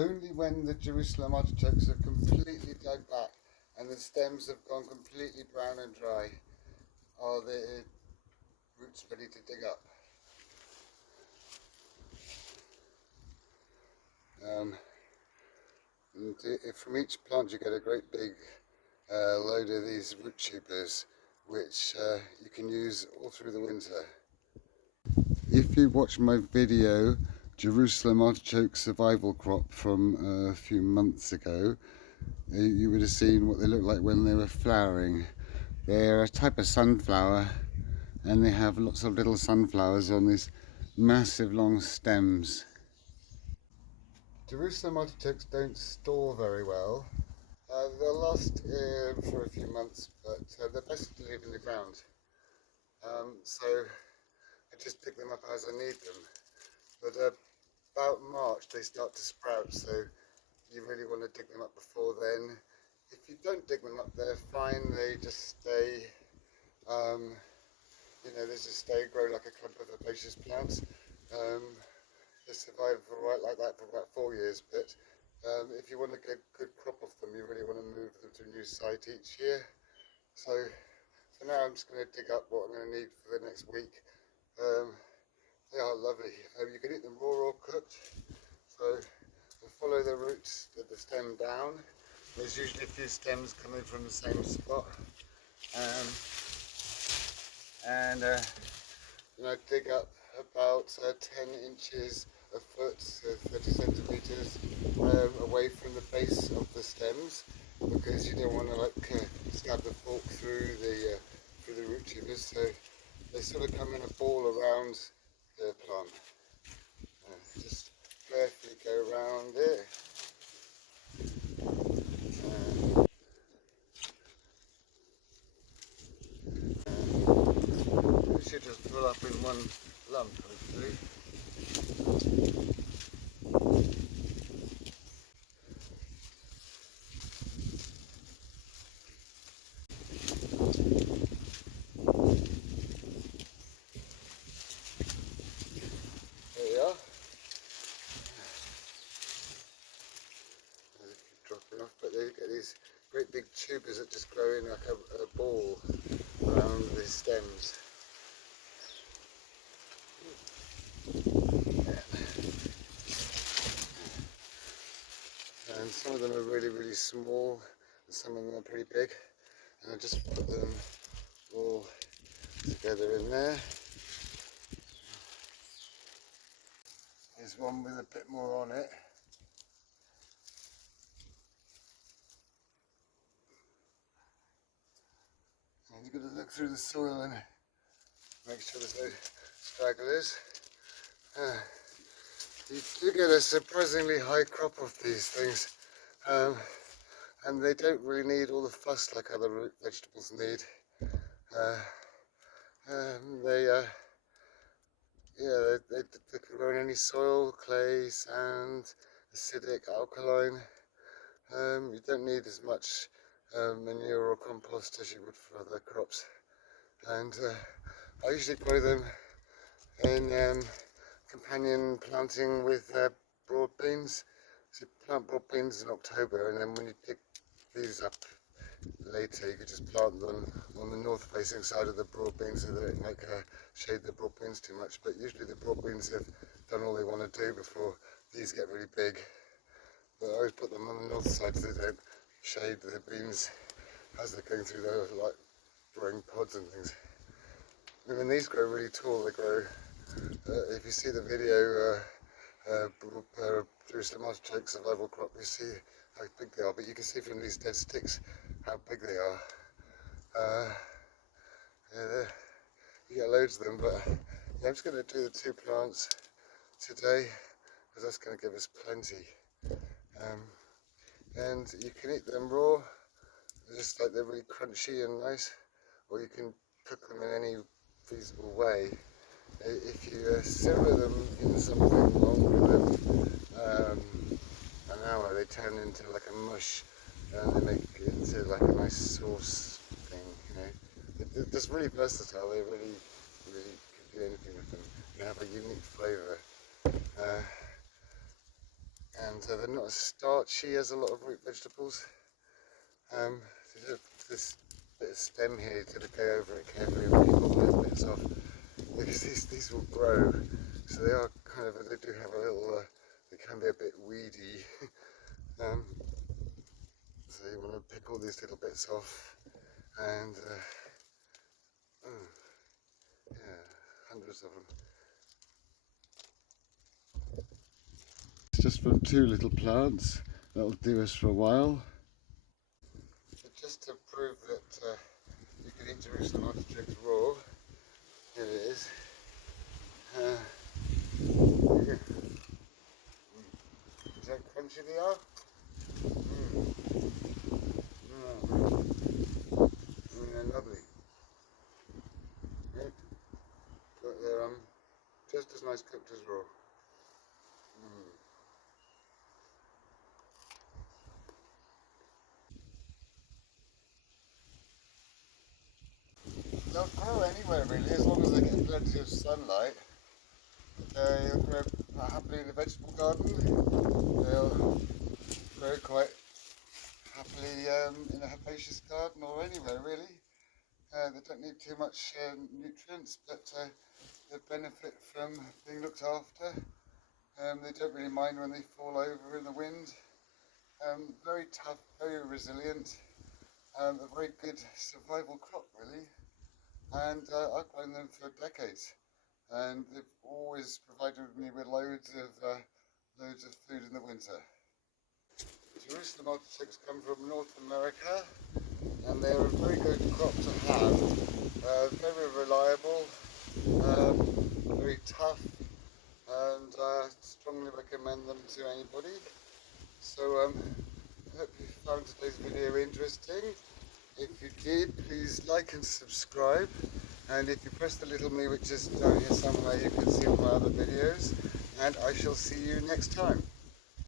only when the Jerusalem artichokes are completely dug back and the stems have gone completely brown and dry are the roots ready to dig up. From each plant you get a great big load of these root tubers, which you can use all through the winter. If you watch my video Jerusalem Artichoke survival crop from a few months ago, you would have seen what they look like when they were flowering. They're a type of sunflower and they have lots of little sunflowers on these massive long stems. Jerusalem artichokes don't store very well. They'll last for a few months, but they're best to leave in the ground. So I just pick them up as I need them. But about March they start to sprout, so you really want to dig them up before then. If you don't dig them up, they're fine. They just stay, they just stay, grow like a clump of herbaceous plants. They survive like that for about 4 years, but if you want to get a good crop of them, you really want to move them to a new site each year. So for now, I'm just going to dig up what I'm going to need for the next week. They are lovely. You can eat them raw or cooked. So follow the roots of the stem down. There's usually a few stems coming from the same spot. And dig up about 10 inches, a foot, 30 centimeters away from the base of the stems, because you don't want to stab the fork through the root tubers. So they sort of come in a ball around the plant. Just carefully go around it. It should just pull up in one lump, hopefully. There we are. Dropping off, but they get these great big tubers that just grow in like a ball around the stems. And some of them are really, really small, and some of them are pretty big. And I just put them all together in there. Here's one with a bit more on it. And you've got to look through the soil and make sure there's no stragglers. You do get a surprisingly high crop of these things, and they don't really need all the fuss like other root vegetables need. They can grow in any soil, clay, sand, acidic, alkaline. You don't need as much manure or compost as you would for other crops. And I usually grow them in companion planting with broad beans. So you plant broad beans in October, and then when you pick these up later, you could just plant them on the north facing side of the broad beans so that it won't shade the broad beans too much. But usually the broad beans have done all they want to do before these get really big. But I always put them on the north side so they don't shade the beans as they're going through their growing pods and things. And when these grow really tall, they grow, if you see the video Jerusalem Artichoke survival crop, you see how big they are, but you can see from these dead sticks how big they are. You get loads of them, but I'm just going to do the 2 plants today because that's going to give us plenty. And you can eat them raw, just like they're really crunchy and nice, or you can cook them in any feasible way. If you simmer them in something longer than an hour, they turn into like a mush, and they make it into like a nice sauce thing. They're just really versatile. They really could do anything with them. They have a unique flavour. and they're not as starchy as a lot of root vegetables. This bit of stem here, you've got to go over it carefully and pick all the little bits off, because these will grow, so they are kind of, they do have a little, they can be a bit weedy. So you want to pick all these little bits off, and yeah, hundreds of them. It's just from 2 little plants, that'll do us for a while. But just to prove that you can eat Jerusalem artichokes raw, here it is. Yeah. Is that crunchy they are? They're lovely. Right. But they're just as nice cooked as raw. They'll grow anywhere really, as long as they get plenty of sunlight. They'll grow happily in a vegetable garden. They'll grow quite happily in a herbaceous garden or anywhere really. They don't need too much nutrients, but they benefit from being looked after. They don't really mind when they fall over in the wind. Very tough, very resilient, a very good survival crop really. And I've grown them for decades, and they've always provided me with loads of food in the winter. Jerusalem artichokes come from North America, and they're a very good crop to have. Very reliable, very tough, and strongly recommend them to anybody. So I hope you found today's video interesting. If you did, please like and subscribe, and if you press the little me which is down here somewhere, you can see all my other videos, and I shall see you next time.